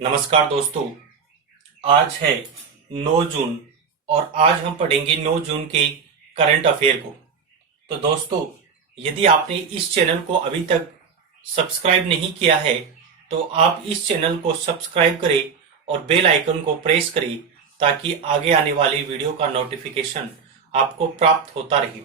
नमस्कार दोस्तों। आज है 9 जून और आज हम पढ़ेंगे 9 जून के करंट अफेयर को। तो दोस्तों, यदि आपने इस चैनल को अभी तक सब्सक्राइब नहीं किया है तो आप इस चैनल को सब्सक्राइब करें और बेल आइकन को प्रेस करें ताकि आगे आने वाली वीडियो का नोटिफिकेशन आपको प्राप्त होता रहे।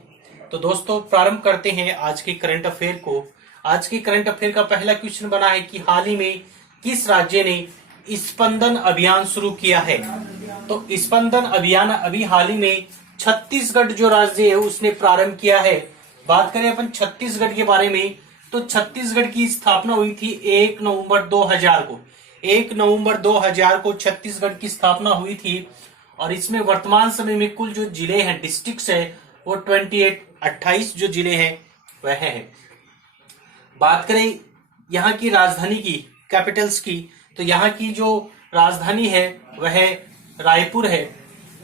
तो दोस्तों, प्रारंभ करते हैं आज के करंट अफेयर को। आज के करंट अफेयर का पहला क्वेश्चन बना है कि हाल ही में किस राज्य ने स्पंदन अभियान शुरू किया है। तो स्पंदन अभियान अभी हाल ही में छत्तीसगढ़ जो राज्य है उसने प्रारंभ किया है। बात करें अपन छत्तीसगढ़ के बारे में तो छत्तीसगढ़ की स्थापना हुई थी 1 नवंबर 2000 को। 1 नवंबर 2000 को छत्तीसगढ़ की स्थापना हुई थी और इसमें वर्तमान समय में कुल जो जिले हैं, डिस्ट्रिक्ट्स है, वो 28 जो जिले हैं वह है। बात करें यहाँ की राजधानी की, कैपिटल्स की, तो यहाँ की जो राजधानी है वह रायपुर है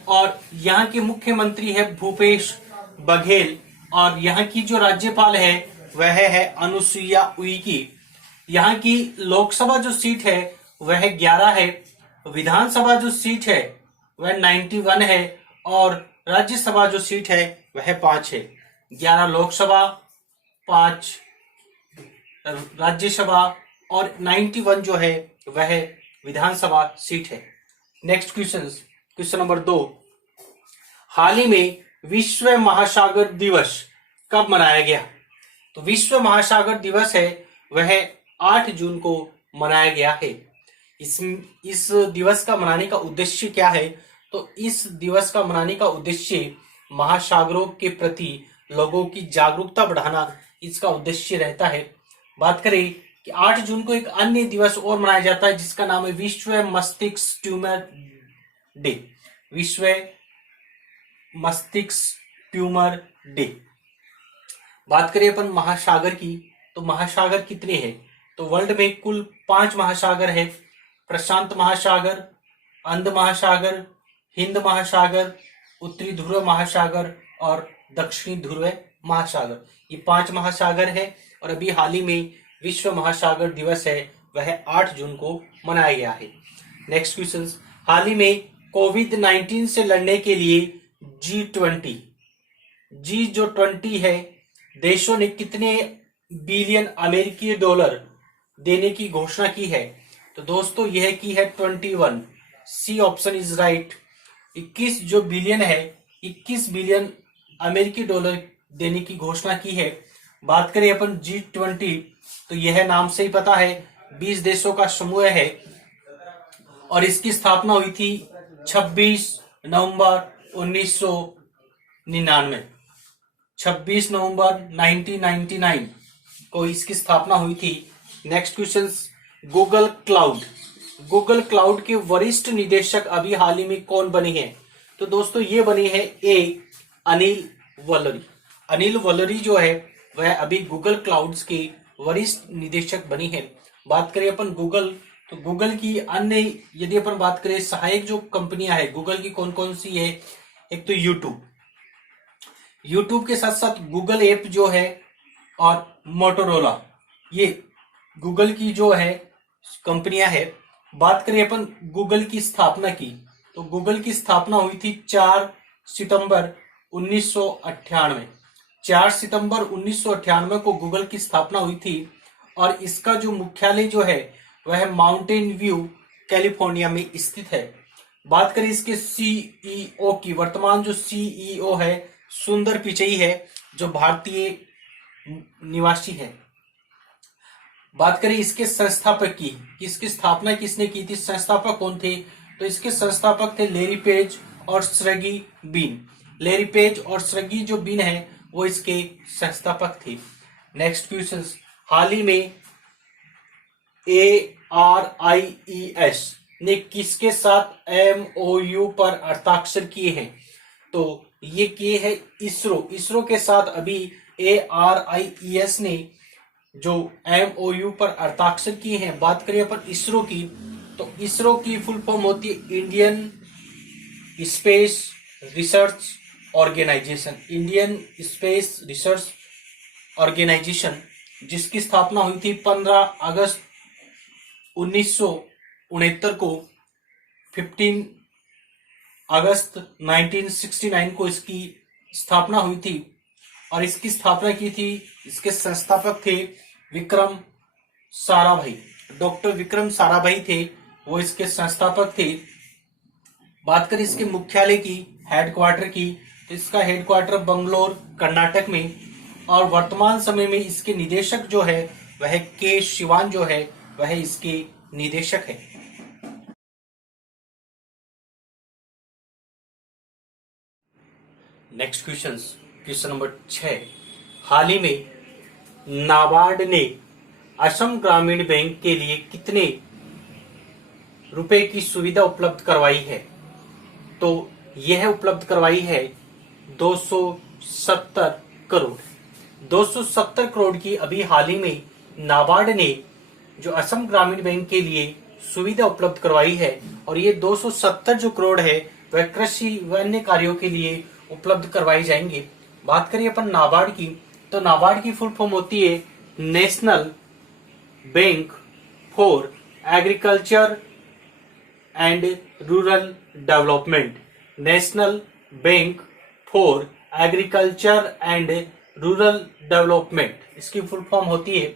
और यहाँ के मुख्यमंत्री है भूपेश बघेल और यहाँ की जो राज्यपाल है वह है अनुसुईया उइके। यहाँ की लोकसभा जो सीट है वह 11 है, विधानसभा जो सीट है वह 91 है और राज्यसभा जो सीट है वह 5 है। 11 लोकसभा, 5 राज्यसभा और 91 जो है वह विधानसभा सीट है। नेक्स्ट क्वेश्चन नंबर 2, हाल ही में विश्व महासागर दिवस कब मनाया गया। तो विश्व महासागर दिवस है वह 8 जून को मनाया गया है। इस दिवस का मनाने का उद्देश्य क्या है। तो इस दिवस का मनाने का उद्देश्य महासागरों के प्रति लोगों की जागरूकता बढ़ाना इसका उद्देश्य रहता है। बात करें कि 8 जून को एक अन्य दिवस और मनाया जाता है जिसका नाम है विश्व मस्तिष्क ट्यूमर डे। विश्व मस्तिष्क ट्यूमर डे। बात करें अपन महासागर की तो महासागर कितने हैं। तो वर्ल्ड में कुल 5 महासागर है। प्रशांत महासागर, अंध महासागर, हिंद महासागर, उत्तरी ध्रुव महासागर और दक्षिणी ध्रुव महासागर। ये 5 महासागर है और अभी हाल ही में विश्व महासागर दिवस है वह 8 जून को मनाया गया है। नेक्स्ट क्वेश्चन, हाल ही में कोविड-19 से लड़ने के लिए G20 है देशों ने कितने बिलियन अमेरिकी डॉलर देने की घोषणा की है। तो दोस्तों यह की है 21, सी ऑप्शन इज राइट। 21 जो बिलियन है, 21 बिलियन अमेरिकी डॉलर देने की घोषणा की है। बात करें अपन G20 तो यह नाम से ही पता है 20 देशों का समूह है और इसकी स्थापना हुई थी 26 नवंबर 1999। 26 नवंबर 1999 को इसकी स्थापना हुई थी। नेक्स्ट क्वेश्चन, गूगल क्लाउड के वरिष्ठ निदेशक अभी हाल ही में कौन बने हैं। तो दोस्तों ये बने हैं अनिल वल्लरी। अनिल वल्लरी जो है वह अभी गूगल क्लाउड्स के वरिष्ठ निदेशक बनी है। बात करें अपन गूगल तो गूगल की अन्य यदि अपन बात करें सहायक जो कंपनियां हैं गूगल की कौन कौन सी है। एक तो यूट्यूब के साथ साथ गूगल ऐप जो है और मोटोरोला, ये गूगल की जो है कंपनियां है। बात करें अपन गूगल की स्थापना की तो गूगल की स्थापना हुई थी 4 सितंबर 1998। 4 सितंबर 1998 को गूगल की स्थापना हुई थी और इसका जो मुख्यालय जो है वह माउंटेन व्यू कैलिफोर्निया में स्थित है। बात करें इसके सीईओ की, वर्तमान जो सीईओ है सुंदर पिचई है जो भारतीय निवासी है। बात करें इसके संस्थापक की, इसकी स्थापना किसने की थी, संस्थापक कौन थे। तो इसके संस्थापक थे लैरी पेज और सर्गी बीन। लैरी पेज और सर्गी जो बीन है वो इसके संस्थापक थे। नेक्स्ट क्वेश्चन, हाल ही में ARIES ने किसके साथ MOU पर हस्ताक्षर किए हैं। तो ये किए हैं इसरो के साथ अभी ARIES ने जो MOU पर हस्ताक्षर किए हैं। बात करें अपन इसरो की तो इसरो की फुल फॉर्म होती है Indian Space Research Organisation. Indian Space Research Organisation जिसकी स्थापना हुई थी 15 अगस्त 19 1969 को 15 अगस्त 1969 को इसकी स्थापना हुई थी और इसकी स्थापना की थी, इसके संस्थापक थे विक्रम साराभाई। डॉक्टर विक्रम साराभाई थे, वो इसके संस्थापक थे। बात करें इसके मुख्यालय की, हेडक्वार्टर की, तो इसका हेडक्वार्टर बंगलोर कर्नाटक में, और वर्तमान समय में इसके निदेशक जो है वह के शिवान जो है वह इसके निदेशक है। Next question number 6। हाल ही में नाबार्ड ने असम ग्रामीण बैंक के लिए कितने रुपए की सुविधा उपलब्ध करवाई है? तो यह उपलब्ध करवाई है 270 करोड़। 270 करोड़ की अभी हाल ही में नाबार्ड ने जो असम ग्रामीण बैंक के लिए सुविधा उपलब्ध करवाई है, और ये 270 जो करोड़ है वह कृषि व अन्य कार्यों के लिए उपलब्ध करवाई जाएंगे। बात करिए अपन नाबार्ड की, तो नाबार्ड की फुल फॉर्म होती है national bank for agriculture and rural development. National bank for agriculture and rural development इसकी फुल फॉर्म होती है।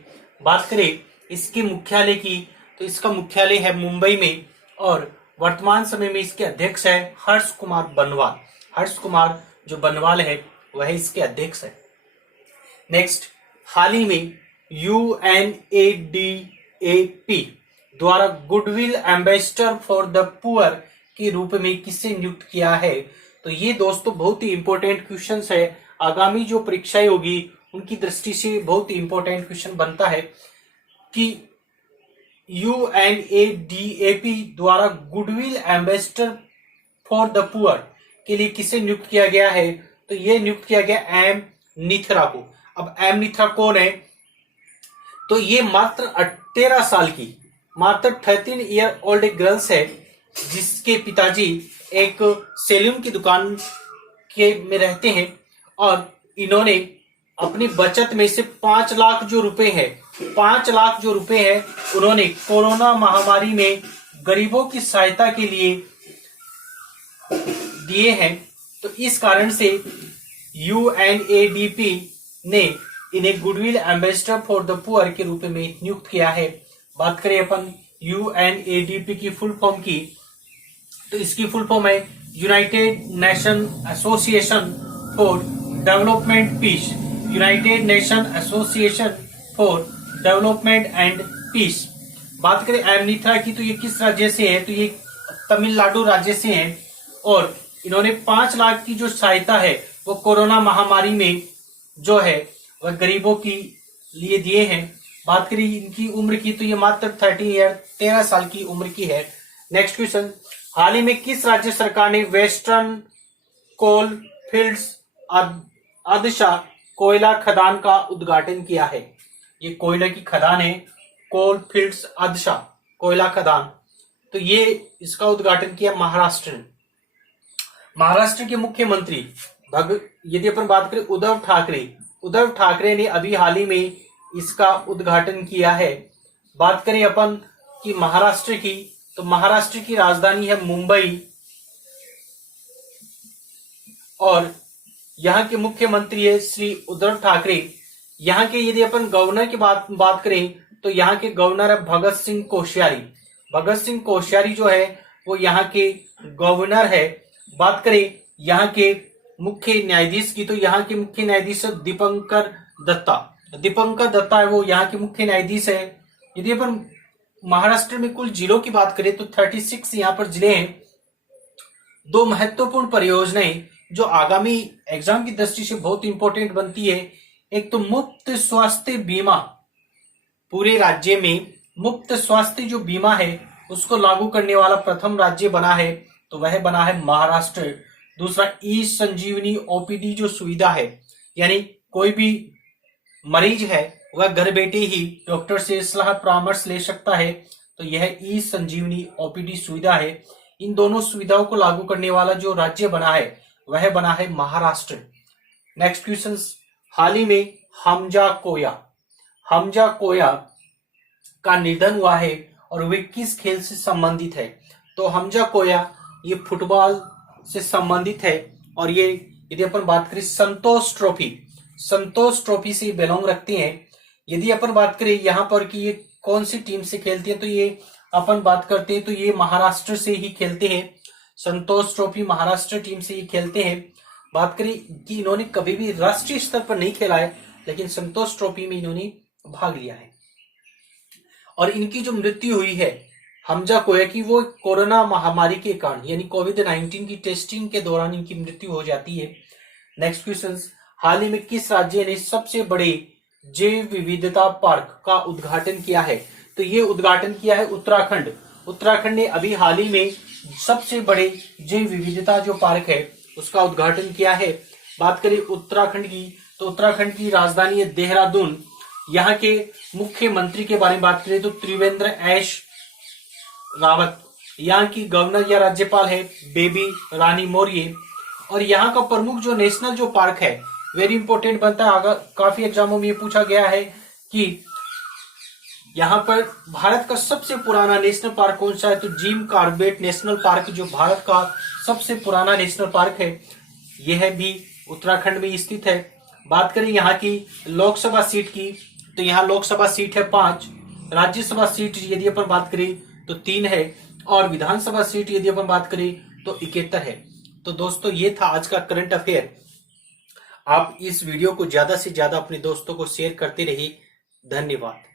बात करें इसके मुख्यालय की, तो इसका मुख्यालय है मुंबई में, और वर्तमान समय में इसके अध्यक्ष है हर्ष कुमार बनवाल। हर्ष कुमार जो बनवाल है वह इसके अध्यक्ष है। नेक्स्ट, हाल ही में UNADAP द्वारा goodwill ambassador for the poor के रूप में किसे नियुक्त किया है? तो ये दोस्तों बहुत ही इंपॉर्टेंट क्वेश्चन है, आगामी जो परीक्षाएं होगी उनकी दृष्टि से बहुत ही इंपॉर्टेंट क्वेश्चन बनता है कि UNADAP द्वारा goodwill ambassador for the poor के लिए किसे नियुक्त किया गया है? तो ये नियुक्त किया गया एम निथरा को। अब एम निथरा कौन है? तो ये मात्र 13 साल की, मात्र 13 ईयर ओल्ड गर्ल्स है, जिसके पिताजी एक सैलून की दुकान के में रहते हैं, और इन्होंने अपनी बचत में से 5 लाख जो रुपए है, 5 लाख जो रुपए है उन्होंने कोरोना महामारी में गरीबों की सहायता के लिए दिए हैं। तो इस कारण से UNADP ने इन्हें goodwill ambassador for the poor के रूप में नियुक्त किया है। बात करें अपन UNADP की फुल फॉर्म की, तो इसकी फुल फॉर्म है United Nation Association for Development Peace. United Nation Association for Development and Peace. बात करें एमनिथ्रा की, तो ये किस राज्य से है? तो ये तमिलनाडु राज्य से है, और इन्होंने 5 लाख की जो सहायता है वो कोरोना महामारी में जो है वह गरीबों की लिए दिए हैं। बात करें इनकी उम्र की, तो ये मात्र 13 साल की उम्र की है। नेक्स्ट क्वेश्चन, हाल ही में किस राज्य सरकार ने वेस्टर्न कोल फील्ड्स अदशा कोयला खदान का उद्घाटन किया है? ये कोयला की खदान है, कोल फील्ड्स अदशा कोयला खदान, तो ये इसका उद्घाटन किया महाराष्ट्र ने। महाराष्ट्र के मुख्यमंत्री यदि अपन बात करें उद्धव ठाकरे ने अभी हाल ही में इसका उद्घाटन किया है। बात करें अपन की महाराष्ट्र की, तो महाराष्ट्र की राजधानी है मुंबई, और यहाँ के मुख्यमंत्री है श्री उद्धव ठाकरे। यहाँ के यदि अपन गवर्नर की बात करें, तो यहाँ के गवर्नर है भगत सिंह कोश्यारी। भगत सिंह कोश्यारी जो है वो यहाँ के गवर्नर है। बात करें यहाँ के मुख्य न्यायाधीश की, तो यहाँ के मुख्य न्यायाधीश दीपंकर दत्ता है, वो यहाँ के मुख्य न्यायाधीश है। यदि अपन महाराष्ट्र में कुल जिलों की बात करें, तो 36 यहाँ पर जिले हैं। 2 महत्वपूर्ण परियोजनाएं जो आगामी एग्जाम की दृष्टि से बहुत इंपॉर्टेंट बनती है, एक तो मुफ्त स्वास्थ्य बीमा, पूरे राज्य में मुफ्त स्वास्थ्य जो बीमा है उसको लागू करने वाला प्रथम राज्य बना है, तो वह बना है महाराष्ट्र। दूसरा, ई संजीवनी OPD जो सुविधा है, यानी कोई भी मरीज है वह घर बैठे ही डॉक्टर से सलाह परामर्श ले सकता है, तो यह ई संजीवनी OPD सुविधा है। इन दोनों सुविधाओं को लागू करने वाला जो राज्य बना है वह बना है महाराष्ट्र। नेक्स्ट क्वेश्चन, हाल ही में हमजा कोया का निधन हुआ है, और वे किस खेल से संबंधित है? तो हमजा कोया ये फुटबॉल से संबंधित है। और ये यदि अपन बात करें संतोष ट्रॉफी से बिलोंग रखते हैं। यदि अपन बात करें यहाँ पर कि ये कौन सी टीम से खेलती है, तो ये अपन बात करते हैं तो ये महाराष्ट्र से ही खेलते हैं। संतोष ट्रॉफी महाराष्ट्र टीम से ही खेलते हैं। बात करें कि इन्होंने कभी भी राष्ट्रीय स्तर पर नहीं खेला है, लेकिन संतोष ट्रॉफी में इन्होंने भाग लिया है। और इनकी जो मृत्यु हुई है हमजा कोया की, वो कोरोना महामारी के कारण यानी कोविड-19 की टेस्टिंग के दौरान इनकी मृत्यु हो जाती है। नेक्स्ट क्वेश्चन, हाल ही में किस राज्य ने सबसे बड़े जैव विविधता पार्क का उद्घाटन किया है? तो ये उद्घाटन किया है उत्तराखंड। उत्तराखंड ने अभी हाल ही में सबसे बड़े जैव विविधता जो पार्क है उसका उद्घाटन किया है। बात करें उत्तराखंड की, तो उत्तराखंड की राजधानी है देहरादून। यहाँ के मुख्यमंत्री के बारे में बात करें तो त्रिवेंद्र ऐश रावत। यहाँ की गवर्नर या राज्यपाल है बेबी रानी मौर्य। और यहाँ का प्रमुख जो नेशनल जो पार्क है, वेरी इंपॉर्टेंट बनता है, काफी एग्जामों में ये पूछा गया है कि यहाँ पर भारत का सबसे पुराना नेशनल पार्क कौन सा है? तो जिम कॉर्बेट नेशनल पार्क जो भारत का सबसे पुराना नेशनल पार्क है, यह भी उत्तराखंड में स्थित है। बात करें यहाँ की लोकसभा सीट की, तो यहाँ लोकसभा सीट है 5, राज्यसभा सीट यदि अपन बात करें तो 3 है, और विधानसभा सीट यदि अपन बात करें तो 71 है। तो दोस्तों ये था आज का करंट अफेयर। आप इस वीडियो को ज्यादा से ज्यादा अपने दोस्तों को शेयर करते रहिए। धन्यवाद।